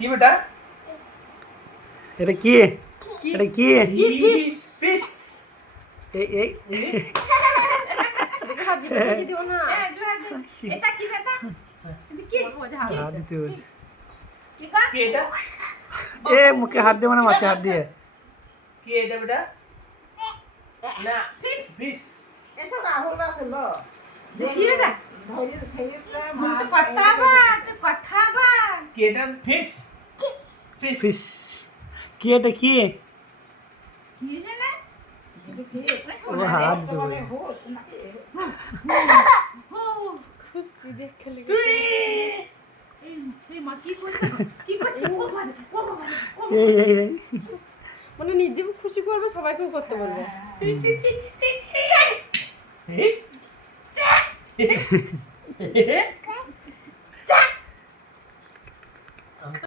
কি বেটা? এটা কি? এটা কি? ফিশ। এই এই দেখে হাত জিভে ঢুকিয়ে দিও না। এটা কি বেটা? এটা কি? হাত দিতে বলছে। কি কর? কি এটা? এ মুখে হাত দিয়ে মানে মাছে হাত দিয়ে। কি এটা বেটা? না, ফিশ। এসব রাহুল আছে লো। দেখি এটা। তো কথা বল, তো কথা বল। কি এটা? ফিশ। ফিশ। কি এটা কি? কি জানে? ও হাত দিতে বলছে। খুশি দেখে লেগে। এই মা কি করছে? কি করছে? ও বাবা, ও বাবা, ও এই এই এই মানে নিজে খুশি করবে, সবাইকেও করতে বলবে। এই?